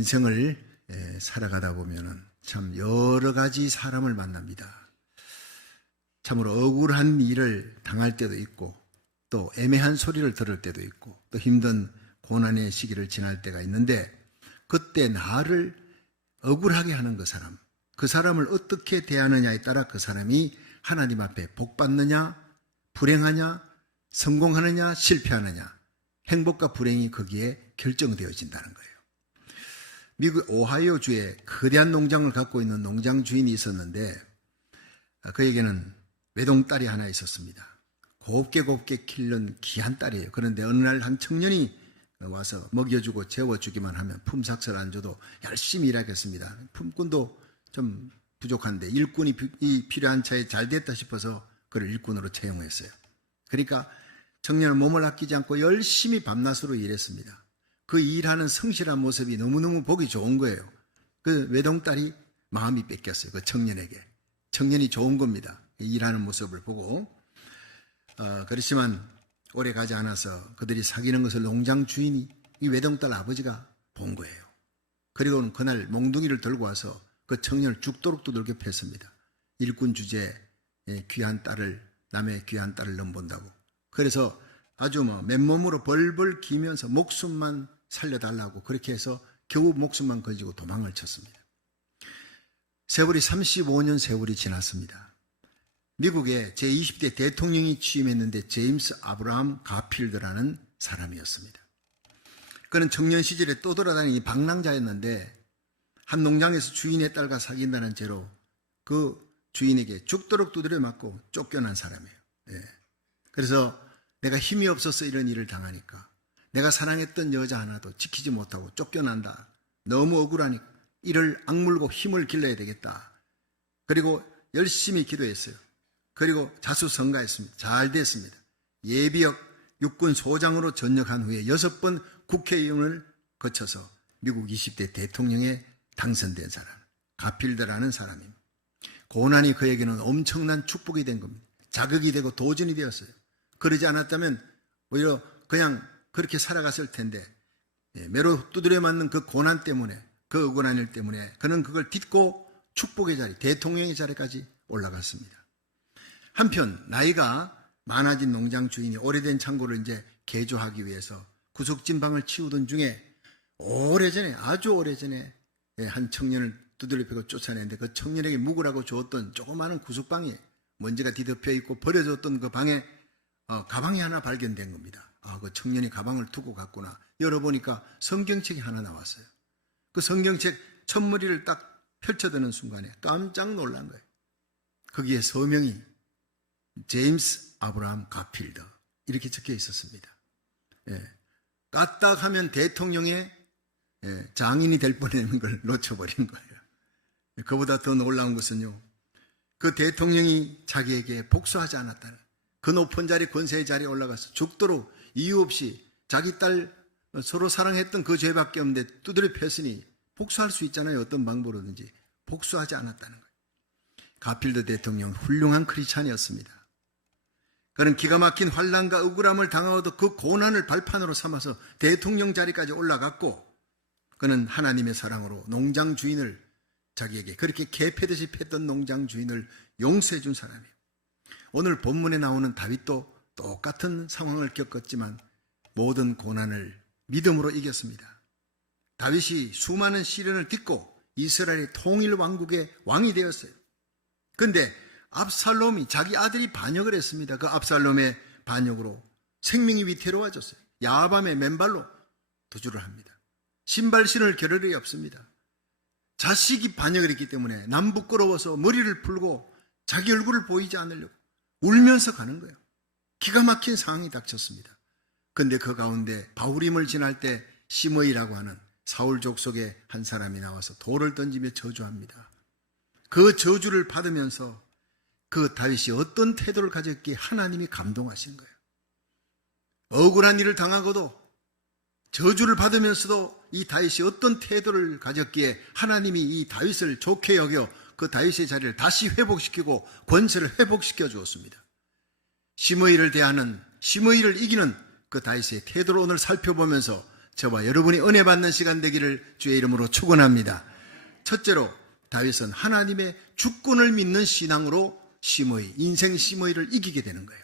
인생을 살아가다 보면은 참 여러 가지 사람을 만납니다. 참으로 억울한 일을 당할 때도 있고, 또 애매한 소리를 들을 때도 있고, 또 힘든 고난의 시기를 지날 때가 있는데, 그때 나를 억울하게 하는 그 사람을 어떻게 대하느냐에 따라 그 사람이 하나님 앞에 복받느냐, 불행하냐, 성공하느냐, 실패하느냐, 행복과 불행이 거기에 결정되어진다는 거예요. 미국 오하이오주에 거대한 농장을 갖고 있는 농장 주인이 있었는데, 그에게는 외동딸이 하나 있었습니다. 곱게 키는 귀한 딸이에요. 그런데 어느 날 한 청년이 와서 먹여주고 재워주기만 하면 품삯을 안 줘도 열심히 일하겠습니다. 품꾼도 좀 부족한데 일꾼이 필요한 차에 잘 됐다 싶어서 그를 일꾼으로 채용했어요. 그러니까 청년은 몸을 아끼지 않고 열심히 밤낮으로 일했습니다. 그 일하는 성실한 모습이 너무너무 보기 좋은 거예요. 그 외동딸이 마음이 뺏겼어요. 그 청년에게. 청년이 좋은 겁니다. 일하는 모습을 보고. 그렇지만 오래 가지 않아서 그들이 사귀는 것을 농장 주인이 이 외동딸 아버지가 본 거예요. 그리고는 그날 몽둥이를 들고 와서 그 청년을 죽도록 두들겨 팼습니다. 일꾼 주제에 귀한 딸을, 남의 귀한 딸을 넘본다고. 그래서 아주 맨몸으로 벌벌 기면서 목숨만 살려달라고 그렇게 해서 겨우 목숨만 걸지고 도망을 쳤습니다. 세월이 35년 세월이 지났습니다. 미국의 제20대 대통령이 취임했는데 제임스 아브라함 가필드라는 사람이었습니다. 그는 청년 시절에 떠돌아다니는 방랑자였는데 한 농장에서 주인의 딸과 사귄다는 죄로 그 주인에게 죽도록 두드려 맞고 쫓겨난 사람이에요. 그래서 내가 힘이 없어서 이런 일을 당하니까, 내가 사랑했던 여자 하나도 지키지 못하고 쫓겨난다. 너무 억울하니까 이를 악물고 힘을 길러야 되겠다. 그리고 열심히 기도했어요. 그리고 자수성가했습니다. 잘 됐습니다. 예비역 육군 소장으로 전역한 후에 6번 국회의원을 거쳐서 미국 20대 대통령에 당선된 사람, 가필드라는 사람입니다. 고난이 그에게는 엄청난 축복이 된 겁니다. 자극이 되고 도전이 되었어요. 그러지 않았다면 오히려 그냥 그렇게 살아갔을 텐데, 매로 두드려 맞는 그 고난 때문에, 그 억울한 일 때문에 그는 그걸 딛고 축복의 자리, 대통령의 자리까지 올라갔습니다. 한편 나이가 많아진 농장 주인이 오래된 창고를 이제 개조하기 위해서 구석진방을 치우던 중에 아주 오래전에 한 청년을 두들려 패고 쫓아냈는데, 그 청년에게 묵으라고 주었던 조그마한 구석방에 먼지가 뒤덮여 있고 버려졌던 그 방에 가방이 하나 발견된 겁니다. 그 청년이 가방을 두고 갔구나. 열어보니까 성경책이 하나 나왔어요. 그 성경책 첫머리를 딱 펼쳐드는 순간에 깜짝 놀란 거예요. 거기에 서명이 제임스 아브라함 가필드 이렇게 적혀 있었습니다. 까딱하면 대통령의 장인이 될 뻔했는 걸 놓쳐버린 거예요. 그보다 더 놀라운 것은요, 그 대통령이 자기에게 복수하지 않았다는, 그 높은 자리, 권세의 자리에 올라가서 죽도록 이유 없이 자기 딸 서로 사랑했던 그 죄밖에 없는데 두드려 팼으니 복수할 수 있잖아요. 어떤 방법으로든지. 복수하지 않았다는 거예요. 가필드 대통령 훌륭한 크리스찬이었습니다. 그는 기가 막힌 환난과 억울함을 당하고도 그 고난을 발판으로 삼아서 대통령 자리까지 올라갔고, 그는 하나님의 사랑으로 농장 주인을, 자기에게 그렇게 개 패듯이 팼던 농장 주인을 용서해 준 사람이에요. 오늘 본문에 나오는 다윗도 똑같은 상황을 겪었지만 모든 고난을 믿음으로 이겼습니다. 다윗이 수많은 시련을 딛고 이스라엘의 통일 왕국의 왕이 되었어요. 그런데 압살롬이, 자기 아들이 반역을 했습니다. 그 압살롬의 반역으로 생명이 위태로워졌어요. 야밤에 맨발로 도주를 합니다. 신발 신을 겨를이 없습니다. 자식이 반역을 했기 때문에 남 부끄러워서 머리를 풀고 자기 얼굴을 보이지 않으려고 울면서 가는 거예요. 기가 막힌 상황이 닥쳤습니다. 그런데 그 가운데 바울임을 지날 때 시므이라고 하는 사울 족속의 한 사람이 나와서 돌을 던지며 저주합니다. 그 저주를 받으면서 그 다윗이 어떤 태도를 가졌기에 하나님이 감동하신 거예요. 억울한 일을 당하고도 저주를 받으면서도 이 다윗이 어떤 태도를 가졌기에 하나님이 이 다윗을 좋게 여겨 그 다윗의 자리를 다시 회복시키고 권세를 회복시켜 주었습니다. 시므이를 이기는 그 다윗의 태도를 오늘 살펴보면서 저와 여러분이 은혜 받는 시간 되기를 주의 이름으로 축원합니다. 첫째로 다윗은 하나님의 주권을 믿는 신앙으로 시므이, 인생 시므이를 이기게 되는 거예요.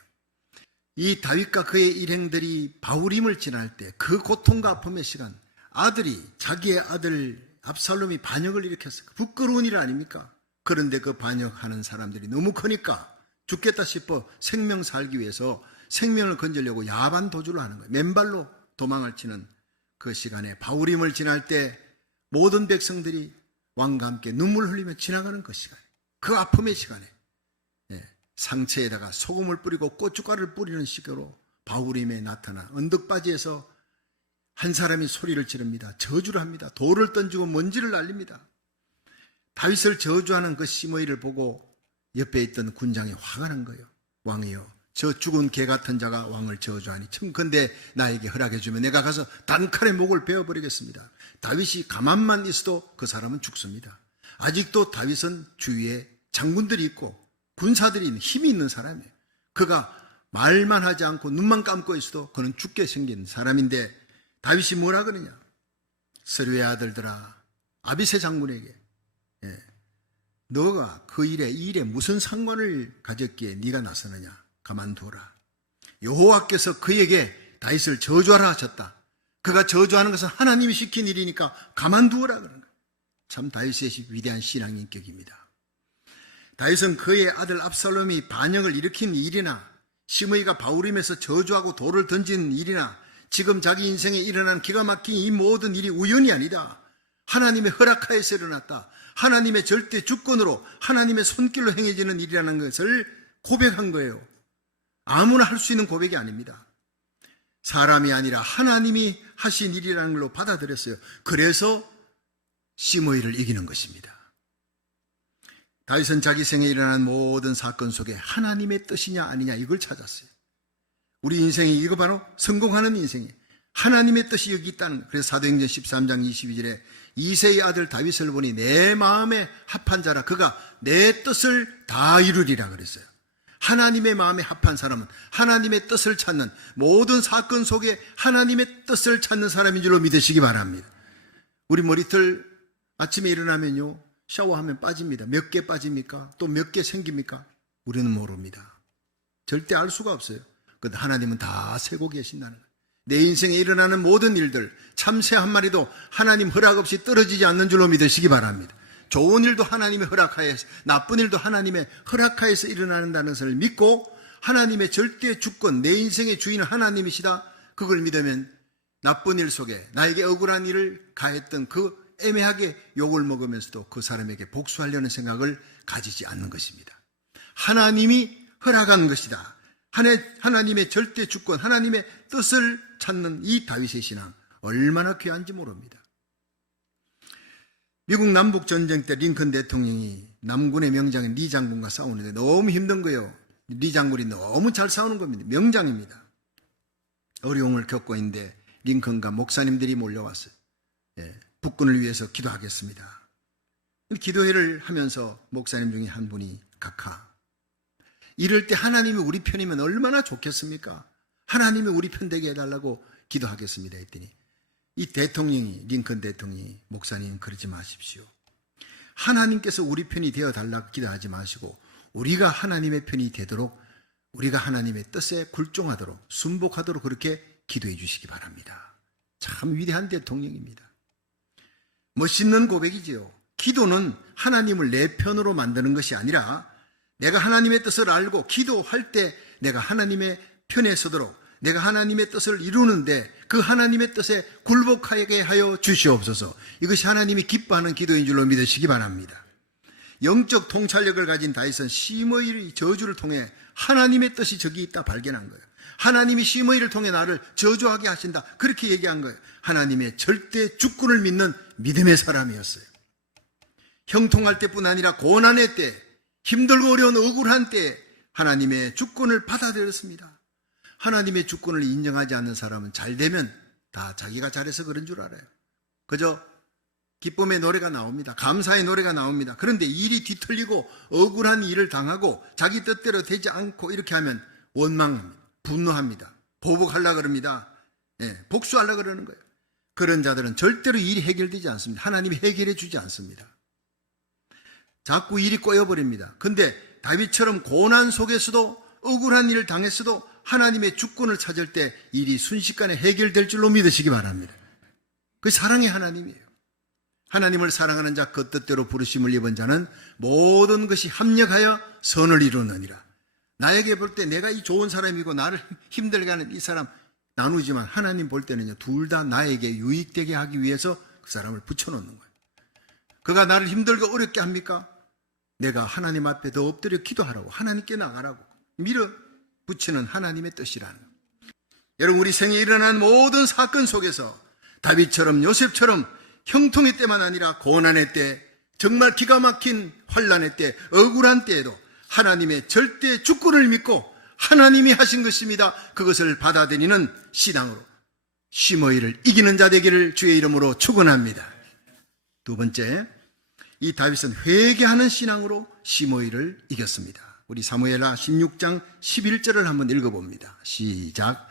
이 다윗과 그의 일행들이 바후림을 지날 때 그 고통과 아픔의 시간, 아들이, 자기의 아들 압살롬이 반역을 일으켰어요. 부끄러운 일 아닙니까? 그런데 그 반역하는 사람들이 너무 크니까 죽겠다 싶어 생명 살기 위해서 생명을 건지려고 야반 도주를 하는 거예요. 맨발로 도망을 치는 그 시간에 바후림을 지날 때 모든 백성들이 왕과 함께 눈물 흘리며 지나가는 그 시간에, 그 아픔의 시간에 상처에다가 소금을 뿌리고 고춧가루를 뿌리는 식으로 바후림에 나타나 언덕바지에서 한 사람이 소리를 지릅니다. 저주를 합니다. 돌을 던지고 먼지를 날립니다. 다윗을 저주하는 그 시므이를 보고 옆에 있던 군장이 화가 난 거예요. 왕이여, 저 죽은 개 같은 자가 왕을 저주하니 청컨대 나에게 허락해 주면 내가 가서 단칼에 목을 베어버리겠습니다. 다윗이 가만만 있어도 그 사람은 죽습니다. 아직도 다윗은 주위에 장군들이 있고 군사들이 있는 힘이 있는 사람이에요. 그가 말만 하지 않고 눈만 감고 있어도 그는 죽게 생긴 사람인데 다윗이 뭐라 그러냐? 스루의 아들들아, 아비새 장군에게 너가 그 일에 이 일에 무슨 상관을 가졌기에 네가 나서느냐? 가만두어라. 여호와께서 그에게 다윗을 저주하라 하셨다. 그가 저주하는 것은 하나님이 시킨 일이니까 가만두어라 그런 거예요. 참 다윗의 위대한 신앙 인격입니다. 다윗은 그의 아들 압살롬이 반역을 일으킨 일이나 시므이가 바후림에서 저주하고 돌을 던진 일이나 지금 자기 인생에 일어난 기가 막힌 이 모든 일이 우연이 아니다. 하나님의 허락하에서 일어났다. 하나님의 절대 주권으로 하나님의 손길로 행해지는 일이라는 것을 고백한 거예요. 아무나 할 수 있는 고백이 아닙니다. 사람이 아니라 하나님이 하신 일이라는 걸로 받아들였어요. 그래서 시므이를 이기는 것입니다. 다윗은 자기 생에 일어난 모든 사건 속에 하나님의 뜻이냐 아니냐 이걸 찾았어요. 우리 인생이 이거 바로 성공하는 인생이에요. 하나님의 뜻이 여기 있다는 거예요. 그래서 사도행전 13장 22절에 이새의 아들 다윗을 보니 내 마음에 합한 자라 그가 내 뜻을 다 이루리라 그랬어요. 하나님의 마음에 합한 사람은 하나님의 뜻을 찾는, 모든 사건 속에 하나님의 뜻을 찾는 사람인 줄로 믿으시기 바랍니다. 우리 머리털 아침에 일어나면요 샤워하면 빠집니다. 몇 개 빠집니까? 또 몇 개 생깁니까? 우리는 모릅니다. 절대 알 수가 없어요. 그런데 하나님은 다 세고 계신다는 거예요. 내 인생에 일어나는 모든 일들, 참새 한 마리도 하나님 허락 없이 떨어지지 않는 줄로 믿으시기 바랍니다. 좋은 일도 하나님의 허락하에서, 나쁜 일도 하나님의 허락하에서 일어난다는 것을 믿고 하나님의 절대 주권, 내 인생의 주인은 하나님이시다. 그걸 믿으면 나쁜 일 속에 나에게 억울한 일을 가했던 그 애매하게 욕을 먹으면서도 그 사람에게 복수하려는 생각을 가지지 않는 것입니다. 하나님이 허락한 것이다. 하나님의 절대 주권, 하나님의 뜻을 찾는 이 다윗의 신앙 얼마나 귀한지 모릅니다. 미국 남북전쟁 때 링컨 대통령이 남군의 명장인 리 장군과 싸우는데 너무 힘든 거예요. 리 장군이 너무 잘 싸우는 겁니다. 명장입니다. 어려움을 겪고 있는데 링컨과 목사님들이 몰려왔어요. 북군을 위해서 기도하겠습니다. 기도회를 하면서 목사님 중에 한 분이 각하, 이럴 때 하나님이 우리 편이면 얼마나 좋겠습니까? 하나님이 우리 편 되게 해달라고 기도하겠습니다 했더니 이 대통령이, 링컨 대통령이, 목사님 그러지 마십시오. 하나님께서 우리 편이 되어달라고 기도하지 마시고 우리가 하나님의 편이 되도록, 우리가 하나님의 뜻에 굴종하도록, 순복하도록 그렇게 기도해 주시기 바랍니다. 참 위대한 대통령입니다. 멋있는 고백이지요. 기도는 하나님을 내 편으로 만드는 것이 아니라 내가 하나님의 뜻을 알고 기도할 때 내가 하나님의 편에 서도록, 내가 하나님의 뜻을 이루는데 그 하나님의 뜻에 굴복하게 하여 주시옵소서. 이것이 하나님이 기뻐하는 기도인 줄로 믿으시기 바랍니다. 영적 통찰력을 가진 다윗은 시므이의 저주를 통해 하나님의 뜻이 저기 있다 발견한 거예요. 하나님이 시므이를 통해 나를 저주하게 하신다, 그렇게 얘기한 거예요. 하나님의 절대 주권을 믿는 믿음의 사람이었어요. 형통할 때뿐 아니라 고난의 때, 힘들고 어려운 억울한 때 하나님의 주권을 받아들였습니다. 하나님의 주권을 인정하지 않는 사람은 잘 되면 다 자기가 잘해서 그런 줄 알아요. 그저 기쁨의 노래가 나옵니다. 감사의 노래가 나옵니다. 그런데 일이 뒤틀리고 억울한 일을 당하고 자기 뜻대로 되지 않고 이렇게 하면 원망합니다. 분노합니다. 보복하려고 그럽니다. 복수하려고 그러는 거예요. 그런 자들은 절대로 일이 해결되지 않습니다. 하나님이 해결해 주지 않습니다. 자꾸 일이 꼬여버립니다. 근데 다윗처럼 고난 속에서도 억울한 일을 당했어도 하나님의 주권을 찾을 때 일이 순식간에 해결될 줄로 믿으시기 바랍니다. 그게 사랑의 하나님이에요. 하나님을 사랑하는 자 그 뜻대로 부르심을 입은 자는 모든 것이 합력하여 선을 이루느니라. 나에게 볼 때 내가 이 좋은 사람이고 나를 힘들게 하는 이 사람 나누지만 하나님 볼 때는요, 둘 다 나에게 유익되게 하기 위해서 그 사람을 붙여놓는 거예요. 그가 나를 힘들고 어렵게 합니까? 내가 하나님 앞에 더 엎드려 기도하라고, 하나님께 나가라고 밀어붙이는 하나님의 뜻이라는 거예요. 여러분, 우리 생에 일어난 모든 사건 속에서 다윗처럼 요셉처럼 형통의 때만 아니라 고난의 때, 정말 기가 막힌 환난의 때, 억울한 때에도 하나님의 절대 주권을 믿고 하나님이 하신 것입니다. 그것을 받아들이는 신앙으로 시므이를 이기는 자 되기를 주의 이름으로 축원합니다. 두 번째, 이 다윗은 회개하는 신앙으로 시므이를 이겼습니다. 우리 사무엘하 16장 11절을 한번 읽어봅니다. 시작.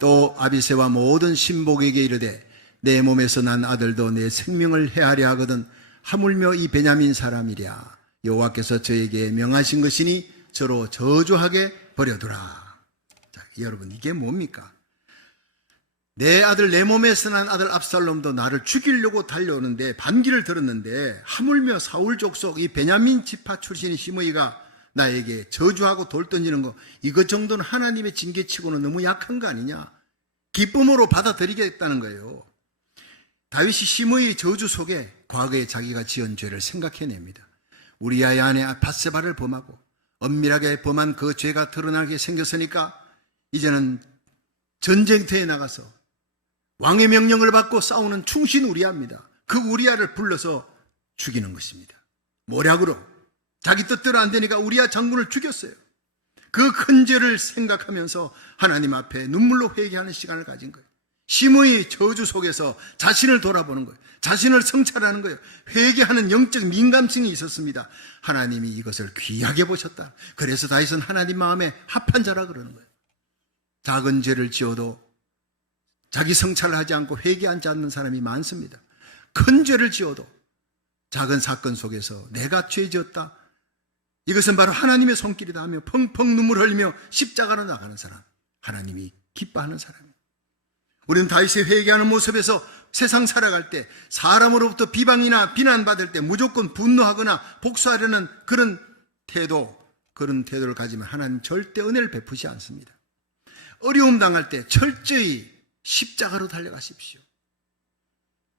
또 아비새와 모든 신복에게 이르되 내 몸에서 난 아들도 내 생명을 해하려 하거든 하물며 이 베냐민 사람이랴. 여호와께서 저에게 명하신 것이니 저로 저주하게 버려두라. 자, 여러분, 이게 뭡니까? 내 아들, 내 몸에서 난 아들 압살롬도 나를 죽이려고 달려오는데 반기를 들었는데 하물며 사울 족속 이 베냐민 지파 출신인 시므이가 나에게 저주하고 돌 던지는 거, 이것 정도는 하나님의 징계치고는 너무 약한 거 아니냐? 기쁨으로 받아들이겠다는 거예요. 다윗이 시므이의 저주 속에 과거에 자기가 지은 죄를 생각해냅니다. 우리아의 아내 밧세바를 범하고 엄밀하게 범한 그 죄가 드러나게 생겼으니까 이제는 전쟁터에 나가서 왕의 명령을 받고 싸우는 충신 우리아입니다. 그 우리아를 불러서 죽이는 것입니다. 모략으로 자기 뜻대로 안 되니까 우리아 장군을 죽였어요. 그 큰 죄를 생각하면서 하나님 앞에 눈물로 회개하는 시간을 가진 거예요. 시므이의 저주 속에서 자신을 돌아보는 거예요. 자신을 성찰하는 거예요. 회개하는 영적 민감성이 있었습니다. 하나님이 이것을 귀하게 보셨다. 그래서 다윗은 하나님 마음에 합한 자라 그러는 거예요. 작은 죄를 지어도 자기 성찰을 하지 않고 회개하지 않는 사람이 많습니다. 큰 죄를 지어도 작은 사건 속에서 내가 죄 지었다, 이것은 바로 하나님의 손길이다 하며 펑펑 눈물 흘리며 십자가로 나가는 사람, 하나님이 기뻐하는 사람입니다. 우리는 다윗의 회개하는 모습에서 세상 살아갈 때 사람으로부터 비방이나 비난받을 때 무조건 분노하거나 복수하려는 그런 태도를 가지면 하나님 절대 은혜를 베푸지 않습니다. 어려움 당할 때 철저히 십자가로 달려가십시오.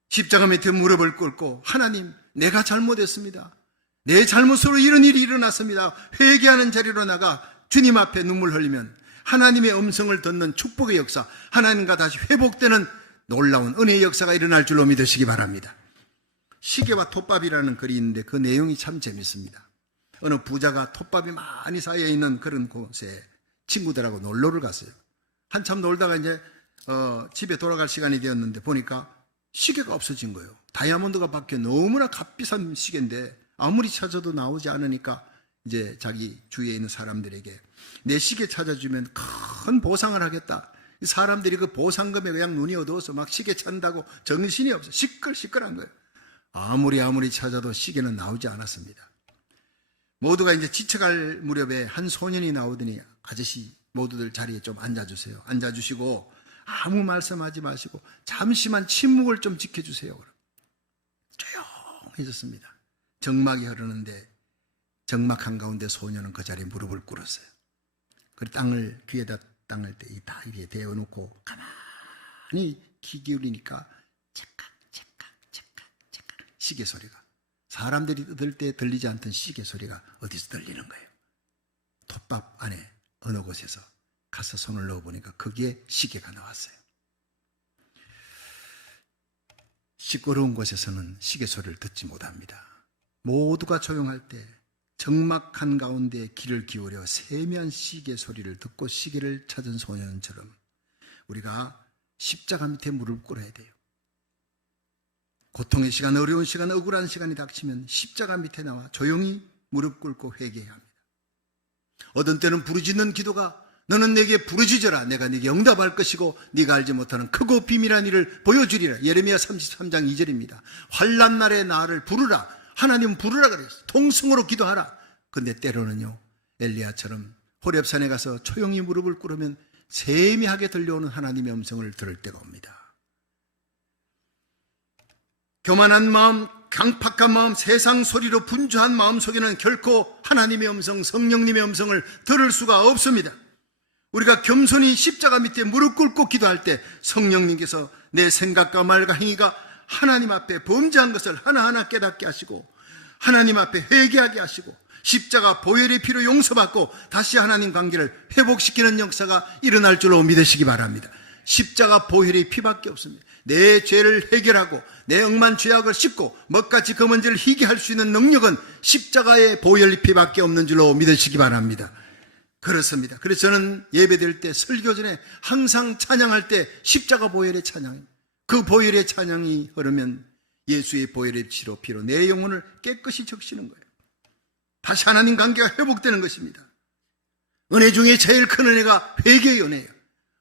십자가 밑에 무릎을 꿇고 하나님, 내가 잘못했습니다. 내 잘못으로 이런 일이 일어났습니다. 회개하는 자리로 나가 주님 앞에 눈물 흘리면 하나님의 음성을 듣는 축복의 역사, 하나님과 다시 회복되는 놀라운 은혜의 역사가 일어날 줄로 믿으시기 바랍니다. 시계와 톱밥이라는 글이 있는데 그 내용이 참 재밌습니다. 어느 부자가 톱밥이 많이 쌓여있는 그런 곳에 친구들하고 놀러를 갔어요. 한참 놀다가 이제 집에 돌아갈 시간이 되었는데 보니까 시계가 없어진 거예요. 다이아몬드가 박혀 너무나 값비싼 시계인데 아무리 찾아도 나오지 않으니까 이제 자기 주위에 있는 사람들에게 내 시계 찾아주면 큰 보상을 하겠다. 사람들이 그 보상금에 그냥 눈이 어두워서 막 시계 찾는다고 정신이 없어. 시끌시끌한 거예요. 아무리 찾아도 시계는 나오지 않았습니다. 모두가 이제 지쳐갈 무렵에 한 소년이 나오더니 아저씨 모두들 자리에 좀 앉아주세요. 앉아주시고 아무 말씀하지 마시고 잠시만 침묵을 좀 지켜주세요. 조용해졌습니다. 정막이 흐르는데 정막 한가운데 소년은 그 자리에 무릎을 꿇었어요. 그리고 땅을 귀에다 땅을 다 이렇게 대어놓고 가만히 귀 기울이니까 찰칵 시계 소리가, 사람들이 뜯을 때 들리지 않던 시계 소리가 어디서 들리는 거예요. 톱밥 안에 어느 곳에서 가서 손을 넣어보니까 거기에 시계가 나왔어요. 시끄러운 곳에서는 시계 소리를 듣지 못합니다. 모두가 조용할 때 정막 한가운데 귀를 기울여 세미한 시계 소리를 듣고 시계를 찾은 소년처럼 우리가 십자가 밑에 무릎 꿇어야 돼요. 고통의 시간, 어려운 시간, 억울한 시간이 닥치면 십자가 밑에 나와 조용히 무릎 꿇고 회개해야 합니다. 어떤 때는 부르짖는 기도가 너는 내게 부르짖어라. 내가 네게 응답할 것이고 네가 알지 못하는 크고 비밀한 일을 보여주리라. 예레미야 33장 2절입니다. 환난 날에 나를 부르라. 하나님 부르라 그랬어요. 통성으로 기도하라. 근데 때로는요, 엘리야처럼 호렙산에 가서 조용히 무릎을 꿇으면 세미하게 들려오는 하나님의 음성을 들을 때가 옵니다. 교만한 마음, 강팍한 마음, 세상 소리로 분주한 마음 속에는 결코 하나님의 음성, 성령님의 음성을 들을 수가 없습니다. 우리가 겸손히 십자가 밑에 무릎 꿇고 기도할 때 성령님께서 내 생각과 말과 행위가 하나님 앞에 범죄한 것을 하나하나 깨닫게 하시고 하나님 앞에 회개하게 하시고 십자가 보혈의 피로 용서받고 다시 하나님 관계를 회복시키는 역사가 일어날 줄로 믿으시기 바랍니다. 십자가 보혈의 피밖에 없습니다. 내 죄를 해결하고 내 억만 죄악을 씻고 먹같이 검은 죄를 희게 할 수 있는 능력은 십자가의 보혈의 피밖에 없는 줄로 믿으시기 바랍니다. 그렇습니다. 그래서 저는 예배드릴 때 설교 전에 항상 찬양할 때 십자가 보혈의 찬양입니다. 그 보혈의 찬양이 흐르면 예수의 보혈의 피로 내 영혼을 깨끗이 적시는 거예요. 다시 하나님 관계가 회복되는 것입니다. 은혜 중에 제일 큰 은혜가 회개의 은혜예요.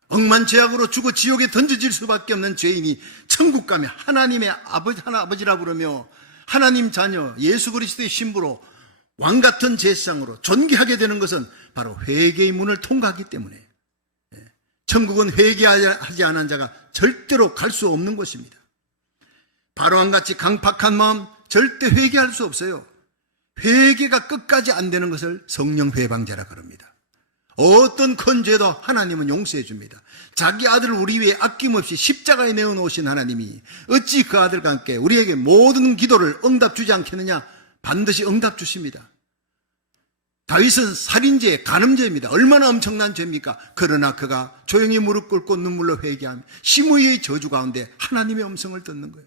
억만 죄악으로 죽어 지옥에 던져질 수밖에 없는 죄인이 천국 가면 하나님의 아버지라 부르며 하나님 자녀 예수 그리스도의 신부로 왕같은 제사장으로 존귀하게 되는 것은 바로 회개의 문을 통과하기 때문에 천국은 회개하지 않은 자가 절대로 갈 수 없는 곳입니다. 바로왕같이 강팍한 마음 절대 회개할 수 없어요. 회개가 끝까지 안 되는 것을 성령 회방제라 그럽니다. 어떤 큰 죄도 하나님은 용서해 줍니다. 자기 아들을 우리 위해 아낌없이 십자가에 내어놓으신 하나님이 어찌 그 아들과 함께 우리에게 모든 기도를 응답 주지 않겠느냐? 반드시 응답 주십니다. 다윗은 살인죄, 간음죄입니다. 얼마나 엄청난 죄입니까? 그러나 그가 조용히 무릎 꿇고 눈물로 회개하며 심의의 저주 가운데 하나님의 음성을 듣는 거예요.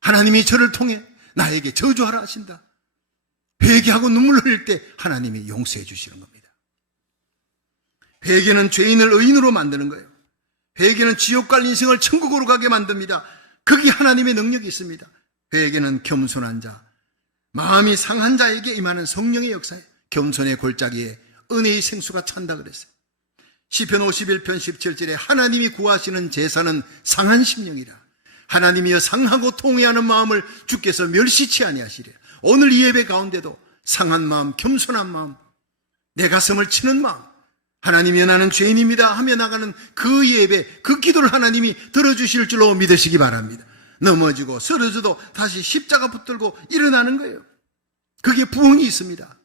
하나님이 저를 통해 나에게 저주하라 하신다. 회개하고 눈물을 흘릴 때 하나님이 용서해 주시는 겁니다. 회개는 죄인을 의인으로 만드는 거예요. 회개는 지옥 갈 인생을 천국으로 가게 만듭니다. 거기 하나님의 능력이 있습니다. 회개는 겸손한 자, 마음이 상한 자에게 임하는 성령의 역사예요. 겸손의 골짜기에 은혜의 생수가 찬다 그랬어요. 시편 51편 17절에 하나님이 구하시는 제사는 상한 심령이라. 하나님이여 상하고 통회하는 마음을 주께서 멸시치 아니하시리라. 오늘 이 예배 가운데도 상한 마음, 겸손한 마음, 내 가슴을 치는 마음, 하나님이여 나는 죄인입니다 하며 나가는 그 예배, 그 기도를 하나님이 들어주실 줄로 믿으시기 바랍니다. 넘어지고 쓰러져도 다시 십자가 붙들고 일어나는 거예요. 그게 부흥이 있습니다.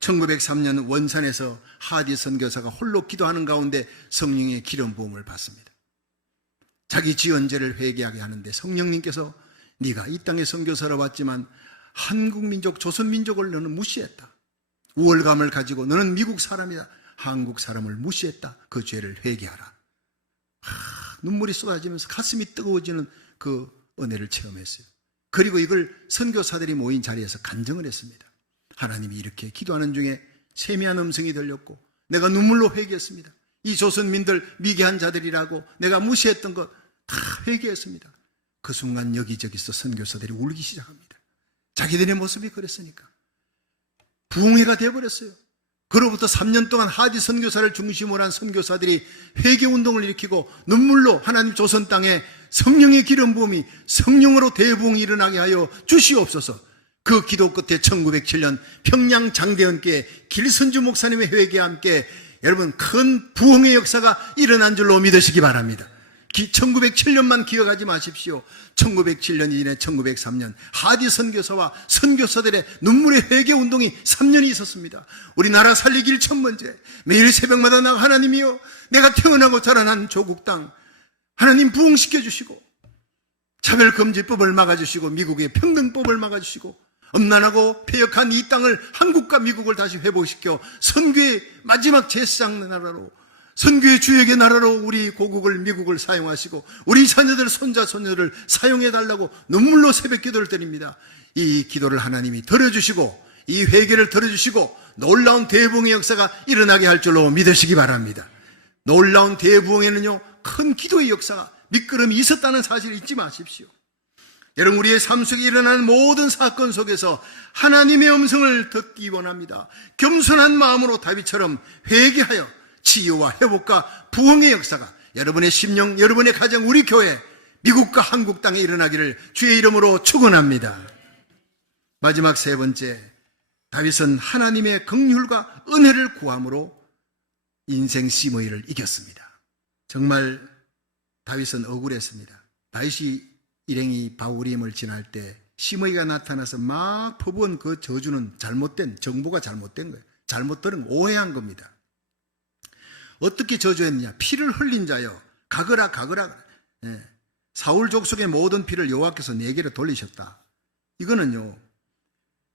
1903년 원산에서 하디 선교사가 홀로 기도하는 가운데 성령의 기름 부음을 받습니다. 자기 지은 죄를 회개하게 하는데 성령님께서 네가 이 땅에 선교사로 왔지만 한국민족, 조선민족을 너는 무시했다. 우월감을 가지고 너는 미국 사람이다. 한국 사람을 무시했다. 그 죄를 회개하라. 눈물이 쏟아지면서 가슴이 뜨거워지는 그 은혜를 체험했어요. 그리고 이걸 선교사들이 모인 자리에서 간증을 했습니다. 하나님이 이렇게 기도하는 중에 세미한 음성이 들렸고 내가 눈물로 회개했습니다. 이 조선민들 미개한 자들이라고 내가 무시했던 것 다 회개했습니다. 그 순간 여기저기서 선교사들이 울기 시작합니다. 자기들의 모습이 그랬으니까 부흥회가 되어버렸어요. 그로부터 3년 동안 하디 선교사를 중심으로 한 선교사들이 회개운동을 일으키고 눈물로 하나님 조선 땅에 성령의 기름 부음이 성령으로 대부흥이 일어나게 하여 주시옵소서. 그 기도 끝에 1907년 평양 장대헌교회 길선주 목사님의 회개와 함께 여러분 큰 부흥의 역사가 일어난 줄로 믿으시기 바랍니다. 1907년만 기억하지 마십시오. 1907년 이전에 1903년 하디 선교사와 선교사들의 눈물의 회개 운동이 3년이 있었습니다. 우리나라 살리기 1,000번째 매일 새벽마다 나가 하나님이여 내가 태어나고 자라난 조국 땅 하나님 부흥시켜 주시고 차별금지법을 막아주시고 미국의 평등법을 막아주시고 엄난하고 폐역한 이 땅을 한국과 미국을 다시 회복시켜 선교의 마지막 제사장 나라로 선교의 주역의 나라로 우리 고국을 미국을 사용하시고 우리 자녀들 손자 손녀를 사용해달라고 눈물로 새벽 기도를 드립니다. 이 기도를 하나님이 들어주시고 이 회개를 들어주시고 놀라운 대부흥의 역사가 일어나게 할 줄로 믿으시기 바랍니다. 놀라운 대부흥에는요 큰 기도의 역사가 밑거름이 있었다는 사실을 잊지 마십시오. 여러분 우리의 삶 속에 일어나는 모든 사건 속에서 하나님의 음성을 듣기 원합니다. 겸손한 마음으로 다윗처럼 회개하여 치유와 회복과 부흥의 역사가 여러분의 심령, 여러분의 가정, 우리 교회, 미국과 한국 땅에 일어나기를 주의 이름으로 축원합니다. 마지막 세 번째, 다윗은 하나님의 긍휼과 은혜를 구함으로 인생 시므이를 이겼습니다. 정말 다윗은 억울했습니다. 다윗이 일행이 바후림을 지날 때 시므이가 나타나서 막 퍼부은 그 저주는 잘못된, 정보가 잘못된 거예요. 잘못 들은, 오해한 겁니다. 어떻게 저주했느냐? 피를 흘린 자여 가거라 가거라. 사울 족속의 모든 피를 여호와께서 내게로 돌리셨다. 이거는요,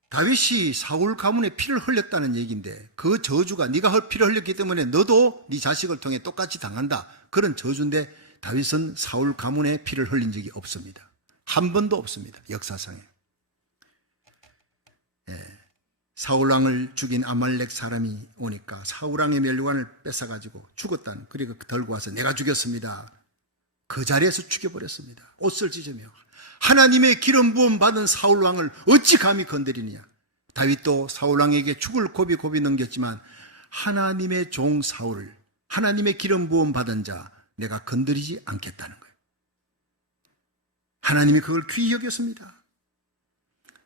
다윗이 사울 가문의 피를 흘렸다는 얘기인데 그 저주가 네가 피를 흘렸기 때문에 너도 네 자식을 통해 똑같이 당한다, 그런 저주인데 다윗은 사울 가문의 피를 흘린 적이 없습니다. 한 번도 없습니다. 역사상에. 사울왕을 죽인 아말렉 사람이 오니까 사울왕의 멸관을 뺏어가지고 죽었다는, 그리고 들고 와서 내가 죽였습니다. 그 자리에서 죽여버렸습니다. 옷을 찢으며. 하나님의 기름 부음 받은 사울왕을 어찌 감히 건드리느냐. 다윗도 사울왕에게 죽을 고비 넘겼지만 하나님의 종 사울을, 하나님의 기름 부음 받은 자 내가 건드리지 않겠다는 거예요. 하나님이 그걸 귀히 여겼습니다.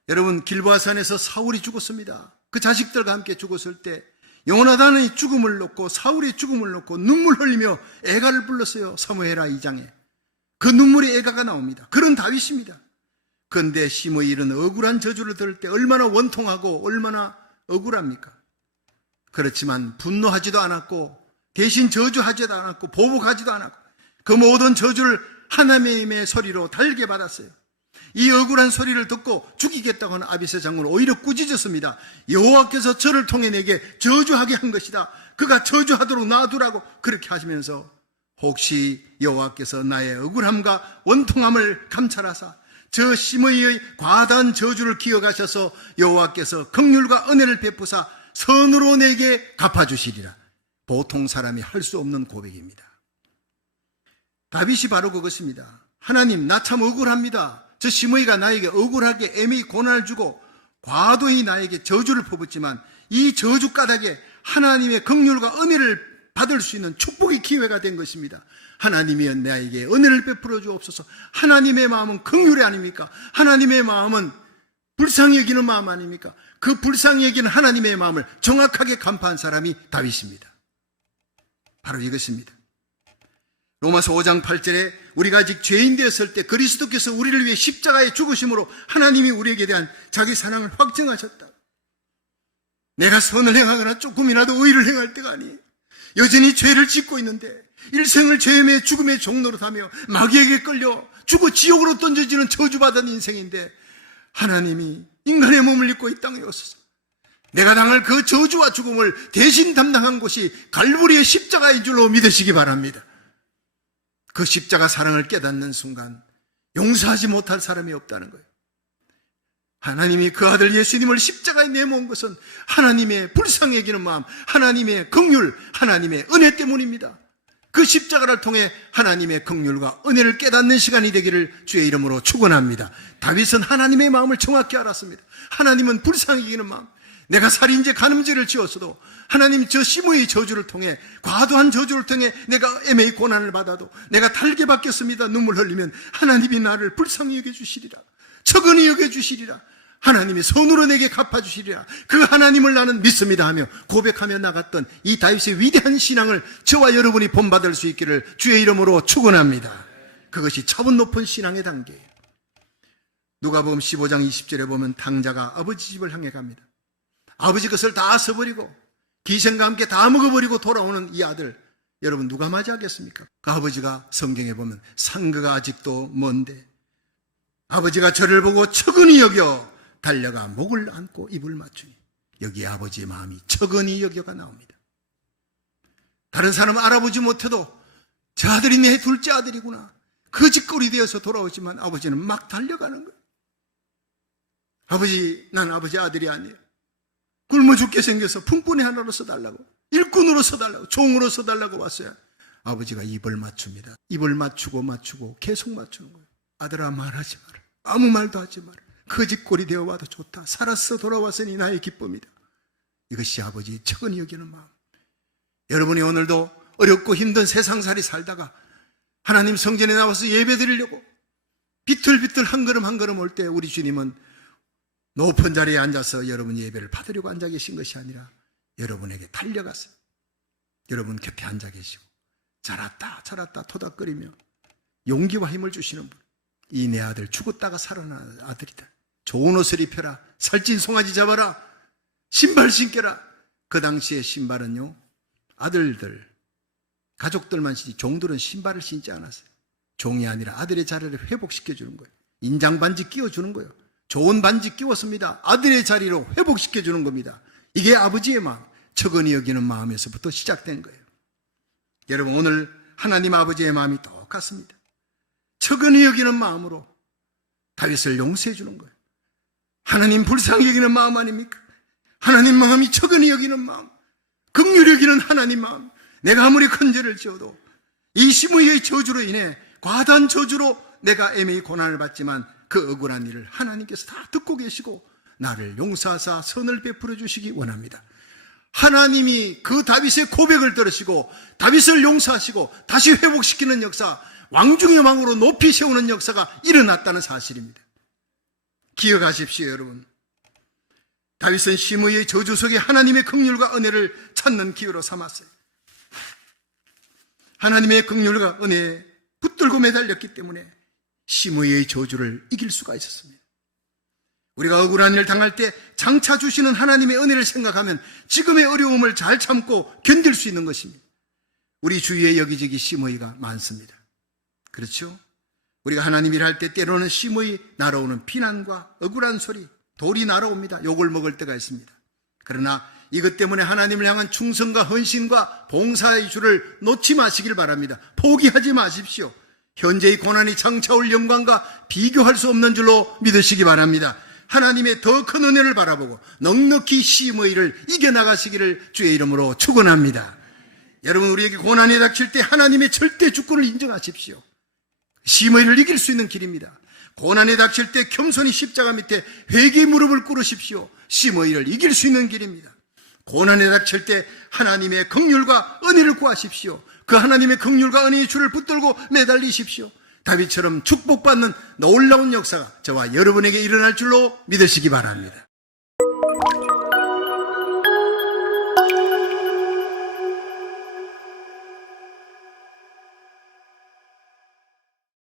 여러분, 길보아산에서 사울이 죽었습니다. 그 자식들과 함께 죽었을 때 요나단의 죽음을 놓고, 사울의 죽음을 놓고 눈물 흘리며 애가를 불렀어요. 사무엘하 2장에 그 눈물의 애가가 나옵니다. 그런 다윗입니다. 그런데 시므이 이런 억울한 저주를 들을 때 얼마나 원통하고 얼마나 억울합니까? 그렇지만 분노하지도 않았고 대신 저주하지도 않았고 보복하지도 않았고 그 모든 저주를 하나님의 소리로 달게 받았어요. 이 억울한 소리를 듣고 죽이겠다고 하는 아비새 장군은 오히려 꾸짖었습니다. 여호와께서 저를 통해 내게 저주하게 한 것이다. 그가 저주하도록 놔두라고 그렇게 하시면서 혹시 여호와께서 나의 억울함과 원통함을 감찰하사 저 시므이의 과다한 저주를 기억하셔서 여호와께서 긍휼과 은혜를 베푸사 선으로 내게 갚아주시리라. 보통 사람이 할 수 없는 고백입니다. 다윗이 바로 그것입니다. 하나님, 나 참 억울합니다. 저 시므이가 나에게 억울하게 애매히 고난을 주고 과도히 나에게 저주를 퍼붓지만 이 저주 까닭에 하나님의 긍휼과 은혜를 받을 수 있는 축복의 기회가 된 것입니다. 하나님이 나에게 은혜를 베풀어 주옵소서. 하나님의 마음은 긍휼이 아닙니까? 하나님의 마음은 불쌍히 여기는 마음 아닙니까? 그 불쌍히 여기는 하나님의 마음을 정확하게 간파한 사람이 다윗입니다. 바로 이것입니다. 로마서 5장 8절에 우리가 아직 죄인 되었을 때 그리스도께서 우리를 위해 십자가에 죽으심으로 하나님이 우리에게 대한 자기 사랑을 확증하셨다. 내가 선을 행하거나 조금이라도 의를 행할 때가 아니에요. 여전히 죄를 짓고 있는데 일생을 죄의 죽음의 종로로 타며 마귀에게 끌려 죽어 지옥으로 던져지는 저주받은 인생인데 하나님이 인간의 몸을 입고 이 땅에 오셔서 내가 당할 그 저주와 죽음을 대신 담당한 곳이 갈보리의 십자가인 줄로 믿으시기 바랍니다. 그 십자가 사랑을 깨닫는 순간 용서하지 못할 사람이 없다는 거예요. 하나님이 그 아들 예수님을 십자가에 내모은 것은 하나님의 불쌍히 여기는 마음, 하나님의 긍휼, 하나님의 은혜 때문입니다. 그 십자가를 통해 하나님의 긍휼과 은혜를 깨닫는 시간이 되기를 주의 이름으로 축원합니다. 다윗은 하나님의 마음을 정확히 알았습니다. 하나님은 불쌍히 여기는 마음, 내가 살인죄, 간음죄를 지었어도 하나님 저 시므이의 저주를 통해, 과도한 저주를 통해 내가 애매히 고난을 받아도 내가 달게 받겠습니다. 눈물 흘리면 하나님이 나를 불쌍히 여겨주시리라, 적은히 여겨주시리라, 하나님이 손으로 내게 갚아주시리라, 그 하나님을 나는 믿습니다 하며 고백하며 나갔던 이 다윗의 위대한 신앙을 저와 여러분이 본받을 수 있기를 주의 이름으로 축원합니다. 그것이 차원 높은 신앙의 단계예요. 누가복음 15장 20절에 보면 탕자가 아버지 집을 향해 갑니다. 아버지 것을 다 써버리고 기생과 함께 다 먹어버리고 돌아오는 이 아들, 여러분 누가 맞이하겠습니까? 그 아버지가 성경에 보면 상거가 아직도 먼데 아버지가 저를 보고 척은히 여겨 달려가 목을 안고 입을 맞추니, 여기 아버지의 마음이 척은히 여겨가 나옵니다. 다른 사람은 알아보지 못해도 저 아들이 내 둘째 아들이구나, 거짓골이 되어서 돌아오지만 아버지는 막 달려가는 거예요. 아버지, 난 아버지 아들이 아니에요. 굶어 죽게 생겨서 품꾼이 하나로 써달라고, 일꾼으로 써달라고, 종으로 써달라고 왔어요. 아버지가 입을 맞춥니다. 입을 맞추고 계속 맞추는 거예요. 아들아, 말하지 마라. 아무 말도 하지 마라. 거짓골이 되어 와도 좋다. 살았어 돌아왔으니 나의 기쁨이다. 이것이 아버지의 척은히 여기는 마음. 여러분이 오늘도 어렵고 힘든 세상살이 살다가 하나님 성전에 나와서 예배드리려고 비틀비틀 한 걸음 한 걸음 올 때 우리 주님은 높은 자리에 앉아서 여러분 예배를 받으려고 앉아 계신 것이 아니라 여러분에게 달려가서 여러분 곁에 앉아 계시고 자랐다 저랐다 토닥거리며 용기와 힘을 주시는 분. 이 내 아들 죽었다가 살아난 아들이다. 좋은 옷을 입혀라. 살찐 송아지 잡아라. 신발 신겨라. 그 당시에 신발은요, 아들들, 가족들만 신지 종들은 신발을 신지 않았어요. 종이 아니라 아들의 자리를 회복시켜주는 거예요. 인장 반지 끼워주는 거예요. 좋은 반지 끼웠습니다. 아들의 자리로 회복시켜주는 겁니다. 이게 아버지의 마음, 척은히 여기는 마음에서부터 시작된 거예요. 여러분, 오늘 하나님 아버지의 마음이 똑같습니다. 척은히 여기는 마음으로 다윗을 용서해 주는 거예요. 하나님 불쌍히 여기는 마음 아닙니까? 하나님 마음이 척은히 여기는 마음, 긍휼히 여기는 하나님 마음. 내가 아무리 큰 죄를 지어도 이 시므이의 저주로 인해 과다한 저주로 내가 애매히 고난을 받지만 그 억울한 일을 하나님께서 다 듣고 계시고 나를 용서하사 선을 베풀어 주시기 원합니다. 하나님이 그 다윗의 고백을 들으시고 다윗을 용서하시고 다시 회복시키는 역사, 왕중의 왕으로 높이 세우는 역사가 일어났다는 사실입니다. 기억하십시오, 여러분. 다윗은 시므이의 저주 속에 하나님의 긍휼과 은혜를 찾는 기회로 삼았어요. 하나님의 긍휼과 은혜에 붙들고 매달렸기 때문에 시므이의 저주를 이길 수가 있었습니다. 우리가 억울한 일을 당할 때 장차 주시는 하나님의 은혜를 생각하면 지금의 어려움을 잘 참고 견딜 수 있는 것입니다. 우리 주위에 여기저기 시므이가 많습니다. 그렇죠? 우리가 하나님 일할 때 때로는 시므이 날아오는 비난과 억울한 소리, 돌이 날아옵니다. 욕을 먹을 때가 있습니다. 그러나 이것 때문에 하나님을 향한 충성과 헌신과 봉사의 줄을 놓지 마시길 바랍니다. 포기하지 마십시오. 현재의 고난이 장차 올 영광과 비교할 수 없는 줄로 믿으시기 바랍니다. 하나님의 더 큰 은혜를 바라보고 넉넉히 시므이를 이겨나가시기를 주의 이름으로 축원합니다. 여러분, 우리에게 고난이 닥칠 때 하나님의 절대 주권을 인정하십시오. 시므이를 이길 수 있는 길입니다. 고난이 닥칠 때 겸손히 십자가 밑에 회개의 무릎을 꿇으십시오. 시므이를 이길 수 있는 길입니다. 고난에 닥칠 때 하나님의 긍휼과 은혜를 구하십시오. 그 하나님의 긍휼과 은혜의 줄을 붙들고 매달리십시오. 다윗처럼 축복받는 놀라운 역사가 저와 여러분에게 일어날 줄로 믿으시기 바랍니다.